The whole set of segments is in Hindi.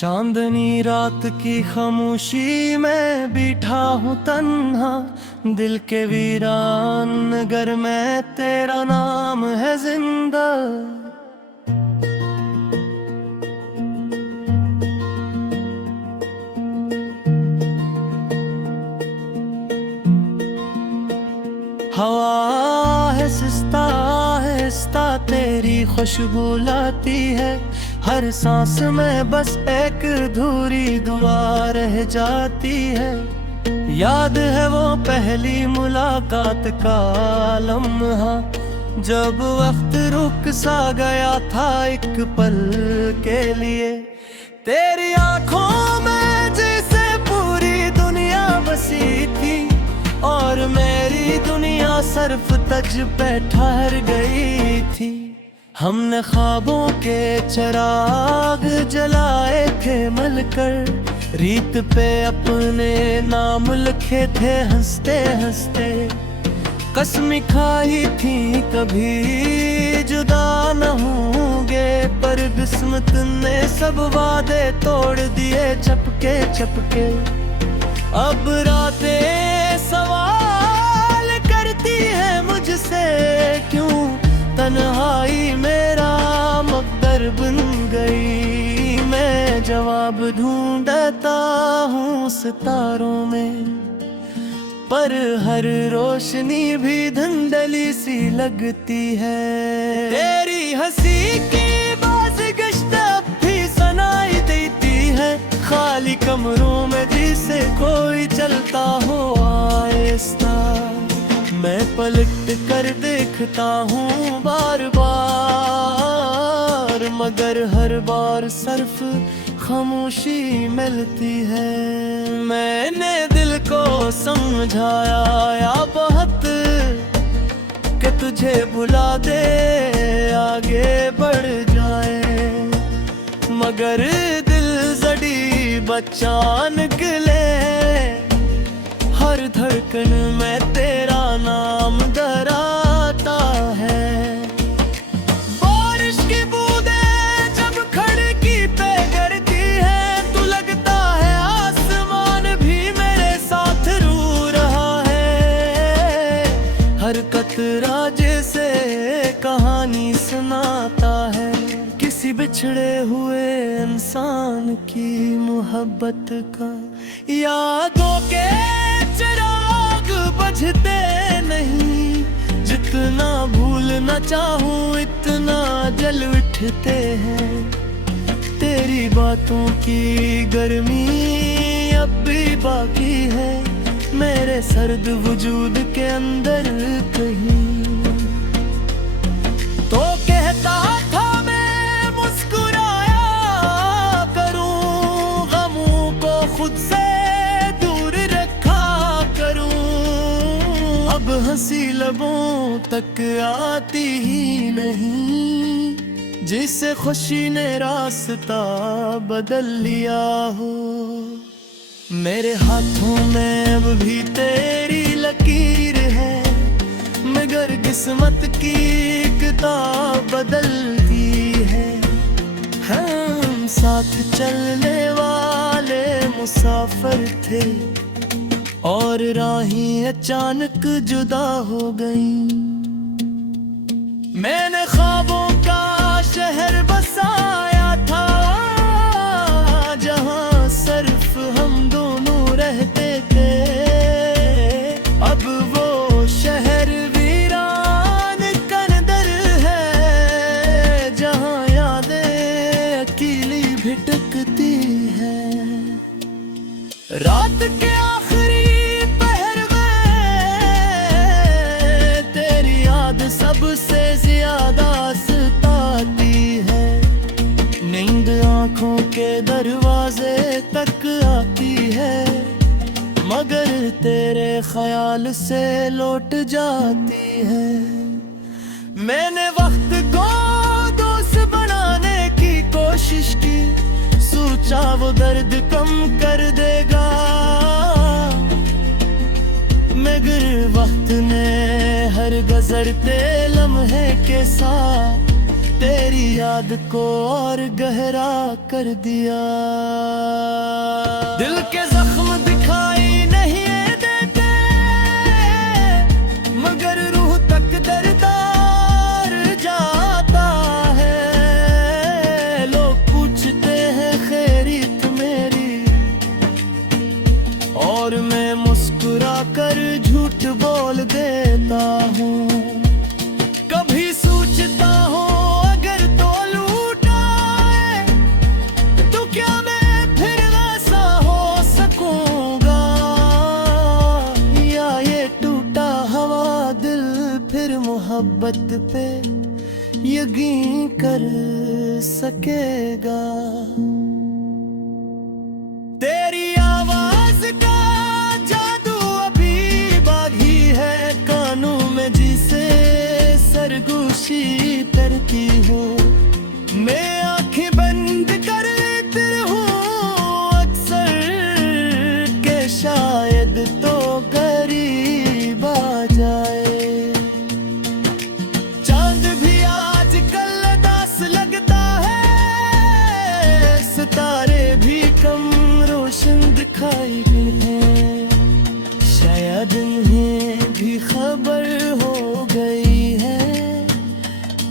चांदनी रात की खामोशी में बैठा हूँ तन्हा, दिल के वीरान नगर में तेरा नाम है जिंदा। हवा है सिस्ता आहिस्ता तेरी खुशबू लाती है, हर सांस में बस एक अधूरी दुआ रह जाती है। याद है वो पहली मुलाकात का लम्हा, जब वक्त रुक सा गया था एक पल के लिए। तेरी आंखों में जैसे पूरी दुनिया बसी थी, और मेरी दुनिया सर्फ तज पे ठहर गई थी। हमने ख्वाबों के चिराग जलाए थे मलकर, रीत पे अपने नाम लिखे थे हंसते हंसते। कसम खाई थी कभी जुदा न होंगे, पर किस्मत ने सब वादे तोड़ दिए चपके चपके। अब रातें सवाल करती है मुझसे, क्यों तन्हाई मेरा मकदर बन गई। मैं जवाब ढूंढता हूँ सितारों में, पर हर रोशनी भी धुंधली सी लगती है। तेरी हंसी की बाज़गश्त अब भी सुनाई देती है, खाली कमरों में जिसे कोई चलता हो आहिस्ता। मैं पलट कर देखता हूँ बार बार, मगर हर बार सिर्फ खामोशी मिलती है। मैंने दिल को समझाया या बहुत कि तुझे बुला दे आगे बढ़ जाए, मगर दिल जड़ी बच्चा निकले। हर धड़कन में तेरा नाम दोहराता है। बारिश की बूंदें जब खिड़की पे गिरती है, तो लगता है आसमान भी मेरे साथ रो रहा है। हर कतरा जैसे कहानी सुनाता है, किसी बिछड़े हुए इंसान की मोहब्बत का। यादों के चिराग बुझते नहीं, जितना भूलना चाहूं इतना जल उठते हैं। तेरी बातों की गर्मी अब भी बाकी है मेरे सर्द वजूद के अंदर कहीं। तो कहता था मैं मुस्कुराया करूं, गमों को खुद से हंसी लबों तक आती ही नहीं, जिसे खुशी ने रास्ता बदल लिया हो। मेरे हाथों में अब भी तेरी लकीर है, मगर किस्मत की किताब बदलती है। हम साथ चलने वाले मुसाफिर थे, और राहें अचानक जुदा हो गई। मैंने ख्वाबों का शहर बसाया था, जहां सिर्फ हम दोनों रहते थे। अब वो शहर वीरान कंदर है, जहां यादें अकेली भटकती है। रात के सबसे ज्यादा सताती है, नींद आंखों के दरवाजे तक आती है, मगर तेरे ख्याल से लौट जाती है। मैंने वक्त को दोस्त बनाने की कोशिश की, सोचा वो दर्द कम कर देगा, मगर वक्त ने हर गुजरते लम्हे के साथ तेरी याद को और गहरा कर दिया। दिल के जख्म दिखाई नहीं देते, मगर रूह तक दरदार जाता है। लोग पूछते हैं खैरियत मेरी, और मैं मुस्कुरा कर झूठ बोल देता हूँ। कभी सोचता हूँ अगर तो लूटाए तो क्या मैं फिर वैसा हो सकूंगा, या ये टूटा हुआ दिल फिर मोहब्बत पे यकीन कर सकेगा। तेरी आवाज का जादू अभी बाकी है कानों में, जिसे सरगोशी करती हूँ। मैं आंखें बंद कर लेती हूँ अक्सर, के शायद तो करीब आ जाए। चांद भी आजकल उदास लगता है, सितारे भी कम रोशन दिखाई हैं। शायद इन्हें भी खबर हो गई है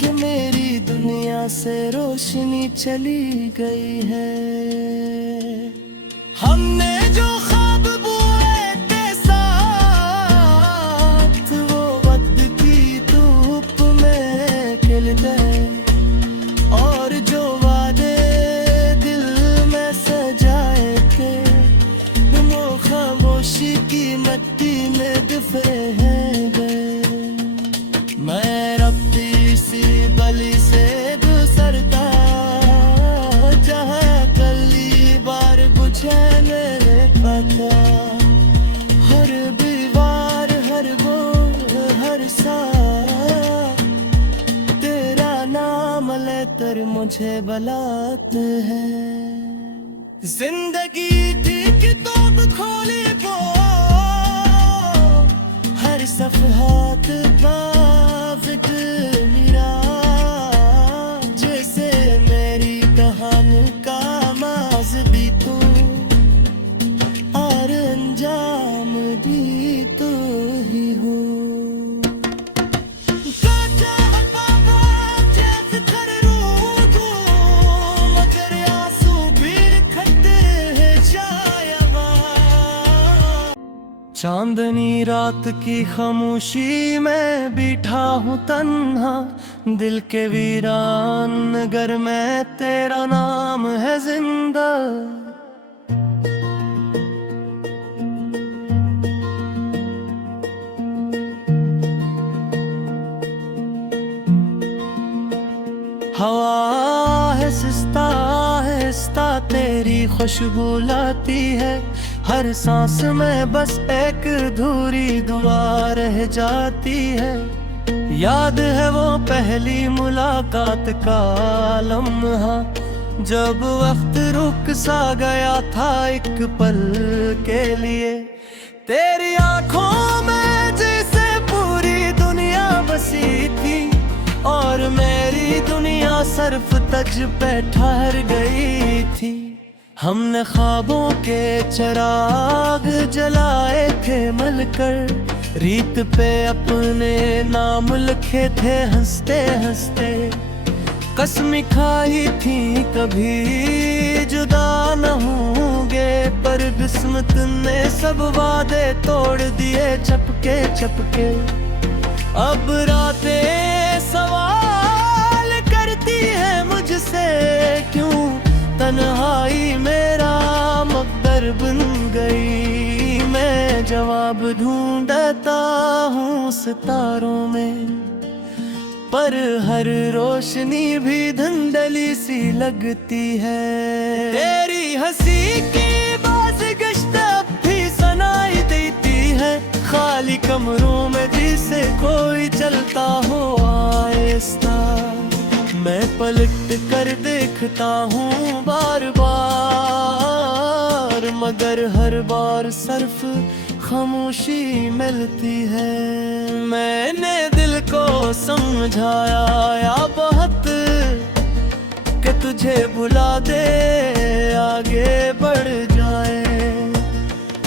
कि मेरी दुनिया से रोशनी चली गई है। हमने जो ख्वाब बुए थे साथ, वो वक्त की धूप में खिल गए, और जो वादे दिल में सजाए थे वो खामोशी की मिट्टी में दफन गए। मैं रब्ती सी गली से गुजरता, जहाँ कली बार बुझने पता। हर दीवार हर बोल हर सा तेरा नाम लेकर मुझे बुलाते हैं। जिंदगी थी किताब खोली वो, हर सफ़हात का ज़िक्र मेरा, जैसे मेरी कहानी का माज़ भी तू, और अंजाम भी तू ही हो। चांदनी रात की खामोशी में बैठा हूँ तन्हा, दिल के वीरान नगर में तेरा नाम है जिंदा। हवा है सिस्ता आहिस्ता तेरी खुशबू लाती है, हर सांस में बस एक अधूरी दुआ रह जाती है। याद है वो पहली मुलाकात का लम्हा, जब वक्त रुक सा गया था एक पल के लिए। तेरी आंखों में जैसे पूरी दुनिया बसी थी, और मेरी दुनिया सिर्फ तज पे ठहर गई थी। हमने ख्वाबों के चिराग जलाए थे मलकर, रीत पे अपने नाम लिखे थे हंसते हंसते। कसम खाई थी कभी जुदा न होंगे, पर किस्मत ने सब वादे तोड़ दिए चपके चपके। अब रातें सवाल करती है मुझसे, क्यों तन्हाई मेरा मकदर बन गई। मैं जवाब ढूंढता हूँ सितारों में, पर हर रोशनी भी धुंधली सी लगती है। तेरी हंसी की बाज़गश्त अब भी सुनाई देती है, खाली कमरों में जिसे कोई चलता हो आहिस्ता। मैं पलट कर देखता हूँ बार बार, मगर हर बार सिर्फ खामोशी मिलती है। मैंने दिल को समझाया या बहुत तुझे बुला दे आगे बढ़ जाए,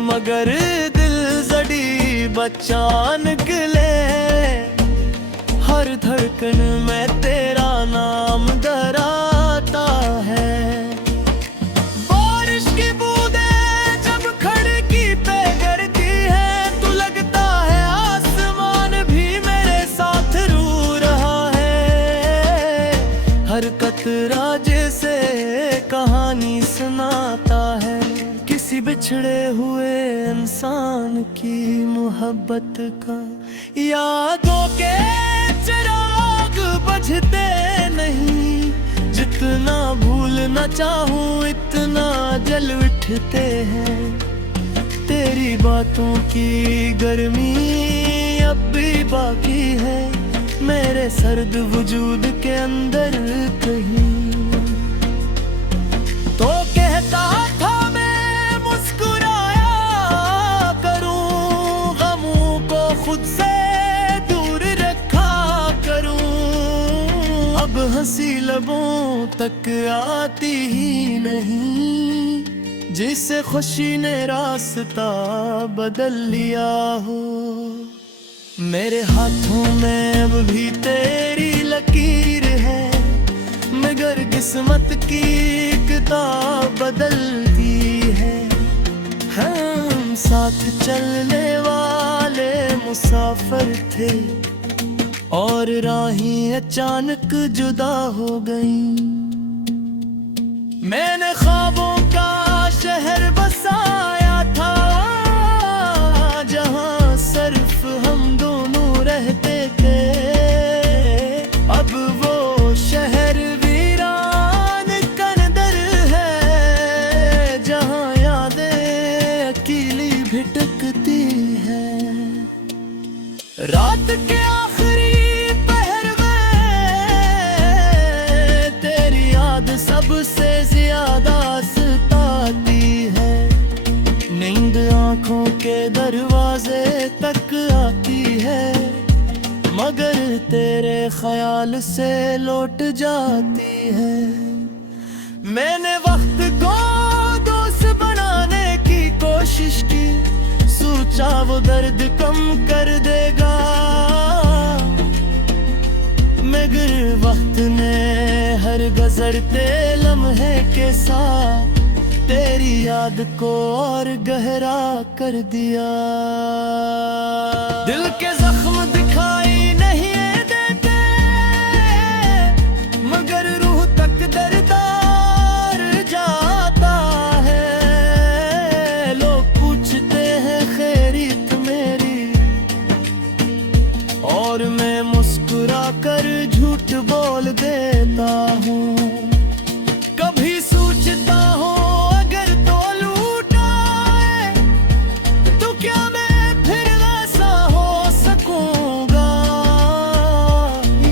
मगर दिल जड़ी बच्चा निकले। हर धड़कन में तेरा नाम दराता है। बारिश की बूंदें जब खिड़की पे गिरती है, तो लगता है आसमान भी मेरे साथ रो रहा है। हर कतरा जैसे कहानी सुनाता है, किसी बिछड़े हुए इंसान की मोहब्बत का। यादों के चिराग बुझते नहीं, जितना भूलना चाहूं इतना जल उठते हैं। तेरी बातों की गर्मी अब भी बाकी है, मेरे सर्द वजूद के अंदर कहीं। तो कहता था मैं मुस्कुराया करूं, गमों को खुद से दूर रखा करूं। अब हंसी लबों तक आती ही नहीं, जिसे खुशी ने रास्ता बदल लिया हो। मेरे हाथों में अब भी तेरी लकीर है, मगर किस्मत की किताब बदलती है। हम साथ चलने वाले मुसाफिर थे, और राहें अचानक जुदा हो गईं। मैंने ख्वाबों का शहर बसाया था, जहां सिर्फ हम दोनों रहते थे। अब वो शहर वीरान कंदर है, जहां यादें अकेली भटकती है। रात के आखिरी पहर में तेरी याद सबसे ज्यादा सताती है। नींद आंखों के दरवाजे तक आती है, मगर तेरे ख्याल से लौट जाती है। मैंने वक्त को दोस्त बनाने की कोशिश की, सोचा वो दर्द कम कर देगा, मगर वक्त ने हर गुजरते लम्हे के साथ तेरी याद को और गहरा कर दिया। दिल के जख्म दिखाई नहीं देते, मगर रूह तक दरदार जाता है। लोग पूछते हैं खैरियत मेरी, और मैं मुस्कुरा कर झूठ बोल देता हूँ। कभी सोचता हूँ अगर तो लूटा है, तो क्या मैं फिर वैसा हो सकूंगा,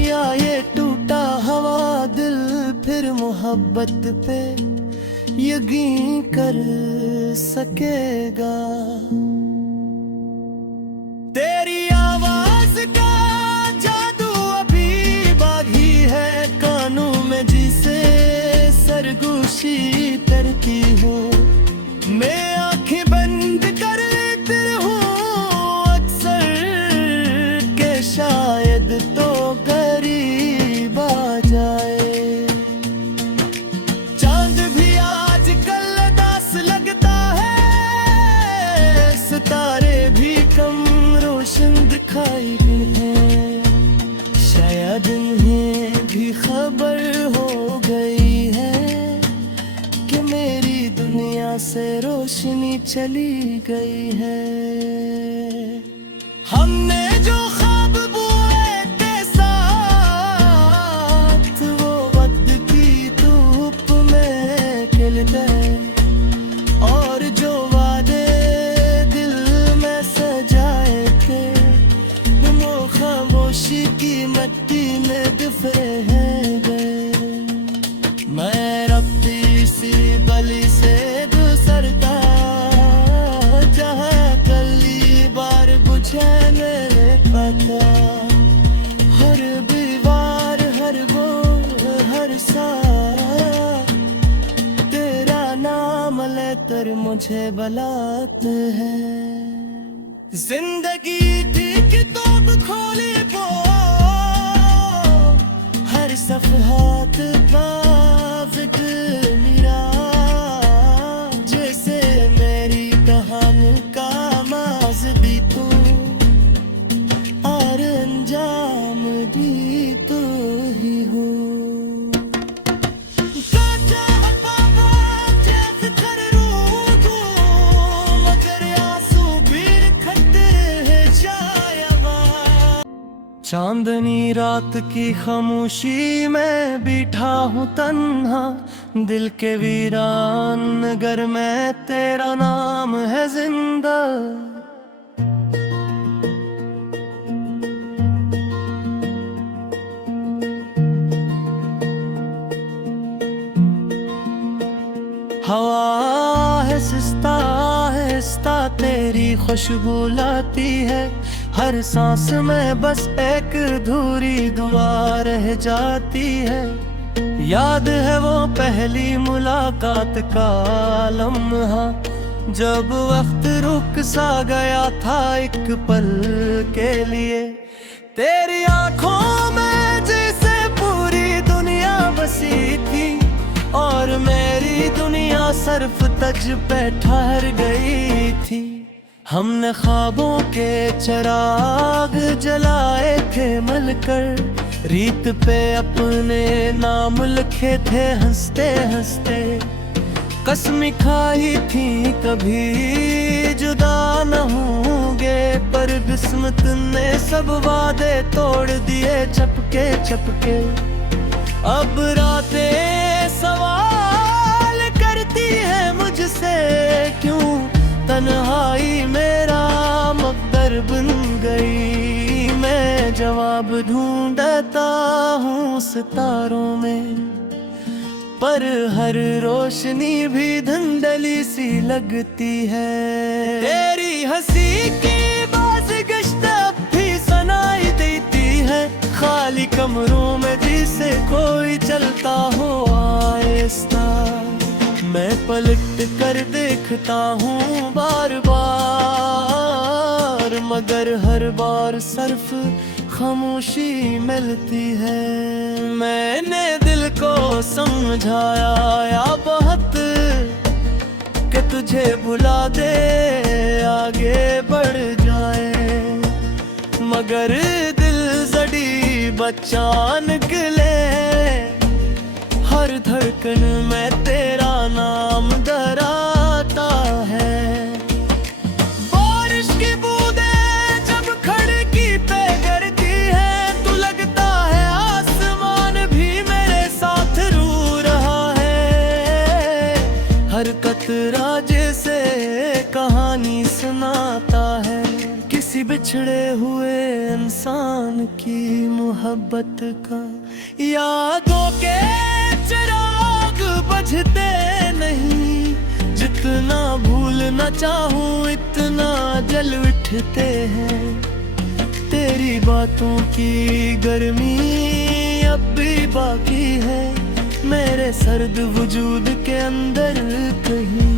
या ये टूटा हवा दिल फिर मोहब्बत पे यकीन कर सकेगा। तेरी आवाज का जादू अभी बाकी है, कानों में जिसे सरगोशी करती हूँ। मैं आंखें बंद करती हूँ अक्सर, के शायद तो करीब आ जाए। चांद भी आजकल उदास लगता है, सितारे भी कम रोशन दिखाई देते हैं। शायद इन्हें भी खबर हो गई है कि मेरी दुनिया से रोशनी चली गई है। हमने जो ख्वाब बुए थे साथ, वो वक्त की धूप में खिल गए, और जो वादे दिल में सजाए थे, वो खामोशी की मिट्टी में दफन गए। मैं रब्ती सी गली से गुजरता, जहाँ कली बार बुझने पता। हर दीवार हर वो हर सा मुझे बलात है। जिंदगी थी किताब खोली वो, हर सफ़हात बाविक मेरा, जैसे मेरी कहानी का माज़ भी तू और अंजाम भी तू ही हो। चांदनी रात की खामोशी में बैठा हूँ तन्हा, दिल के वीरान नगर में तेरा नाम है जिंदा। हवा है सिस्ता आहिस्ता तेरी खुशबू लाती है, हर सांस में बस एक अधूरी दुआ रह जाती है। याद है वो पहली मुलाकात का लम्हा, जब वक्त रुक सा गया था एक पल के लिए। तेरी आंखों में जैसे पूरी दुनिया बसी थी, और मेरी दुनिया सिर्फ तज पे ठहर गई थी। हमने ख्वाबों के चिराग जलाए थे मलकर, रीत पे अपने नाम लिखे थे हंसते हंसते। कसम खाई थी कभी जुदा न होंगे, पर किस्मत ने सब वादे तोड़ दिए चपके चपके। अब रातें सवाल करती है मुझसे, क्यों तन्हाई मेरा मकदर बन गई। मैं जवाब ढूंढता हूँ सितारों में, पर हर रोशनी भी धुंधली सी लगती है। तेरी हंसी की बाज़गश्त अब भी सुनाई देती है, खाली कमरों में जिसे कोई चलता हो आहिस्ता। मैं पलट कर देखता हूँ बार बार, मगर हर बार सिर्फ खामोशी मिलती है। मैंने दिल को समझाया या बहुत कि तुझे बुला दे आगे बढ़ जाए, मगर दिल जड़ी बच्चा निकले। हर धड़कन में तेरा नाम डराता है। बारिश की बूंदें जब खिड़की पे गिरती है, तो लगता है आसमान भी मेरे साथ रो रहा है। हर कतरा जैसे कहानी सुनाता है, किसी बिछड़े हुए इंसान की मोहब्बत का। यादों के चिराग बुझते नहीं, जितना भूलना चाहूं इतना जल उठते हैं। तेरी बातों की गर्मी अब भी बाकी है मेरे सर्द वजूद के अंदर कहीं।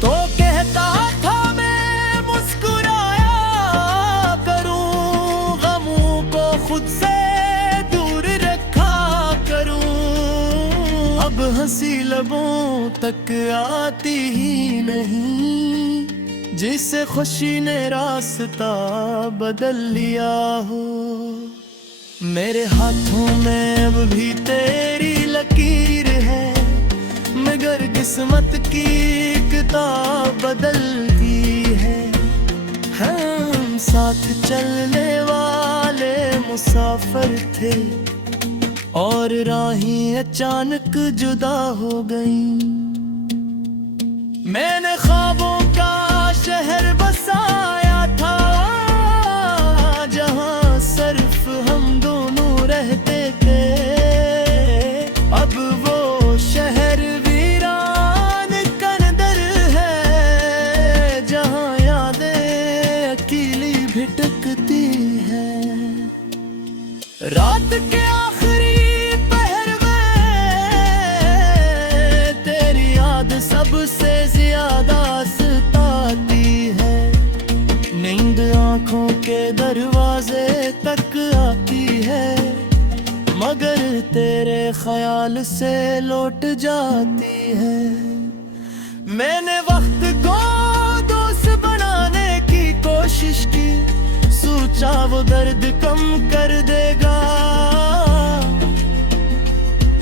तो कहता था मैं मुस्कुराया करूं, गमों को खुद से हंसी लबों तक आती ही नहीं, जिसे खुशी ने रास्ता बदल लिया हो। मेरे हाथों में अब भी तेरी लकीर है, मगर किस्मत की किताब बदलती है। हम साथ चलने वाले मुसाफिर थे, और राहें अचानक जुदा हो गई। मैंने ख्वाबों का शहर बसाया था, जहां सिर्फ हम दोनों रहते थे। अब वो शहर वीरान कंदर है, जहां यादें अकेली भटकती है। रात के सब दरवाजे तक आती है, मगर तेरे ख्याल से लौट जाती है। मैंने वक्त को दोस्त बनाने की कोशिश की, सोचा वो दर्द कम कर देगा,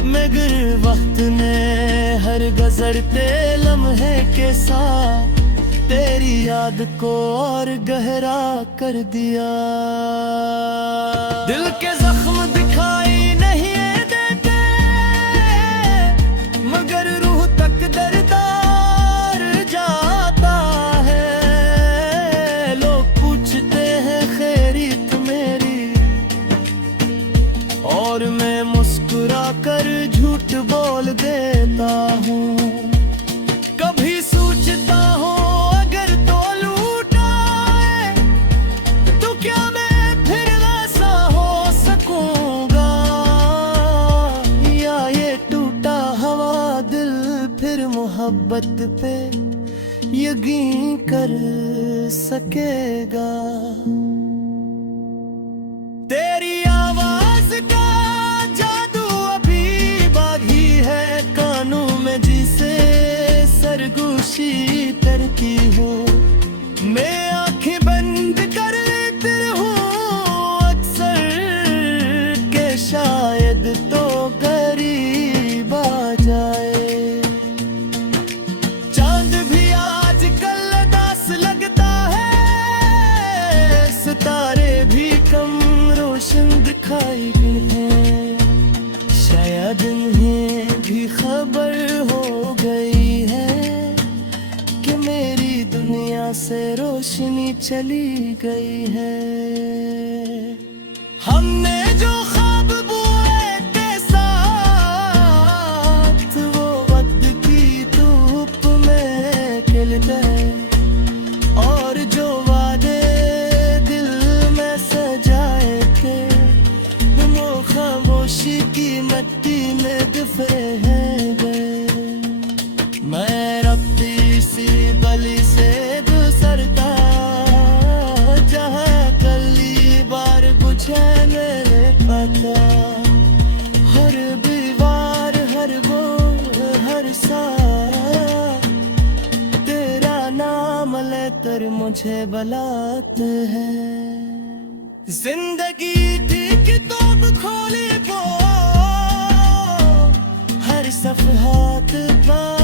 मगर वक्त ने हर गुज़रते लम्हे के साथ तेरी याद को और गहरा कर दिया। दिल के जख्म दिखाई नहीं देते, मगर रूह तक दर्दार जाता है। लोग पूछते हैं खैरियत मेरी, और मैं मुस्कुरा कर झूठ बोल देता हूँ। कभी सोचता हूँ अगर तो लूटा है, तो क्या मैं फिर वैसा हो सकूंगा, या ये टूटा हुआ दिल फिर मोहब्बत पे यकीन कर सकेगा। तेरी आवाज का जादू अभी बाकी है, कानों में जिसे सरगोशी करती हूँ। मैं आंखें बंद कर लेती हूँ अक्सर, के शायद तो करीब आ जाए। चांद भी आजकल उदास लगता है, सितारे भी कम रोशन दिखाई हैं। शायद इन्हें भी खबर हो गई है कि मेरी दुनिया से रोशनी चली गई है। हमने जो ख्वाब बुए के साथ, वो वक्त की धूप में खिल गए, और जो वादे दिल में सजाए थे, वो खामोशी की मिट्टी में दफे गए। मैं रब्ती सी गली से गुजरता, जहाँ गली बार बुझे मेरे पता, हर दीवार हर बोल हर सा तेरा नाम लेकर मुझे बुलाते हैं। जिंदगी की किताब खोली वो, हर सफ़हात पर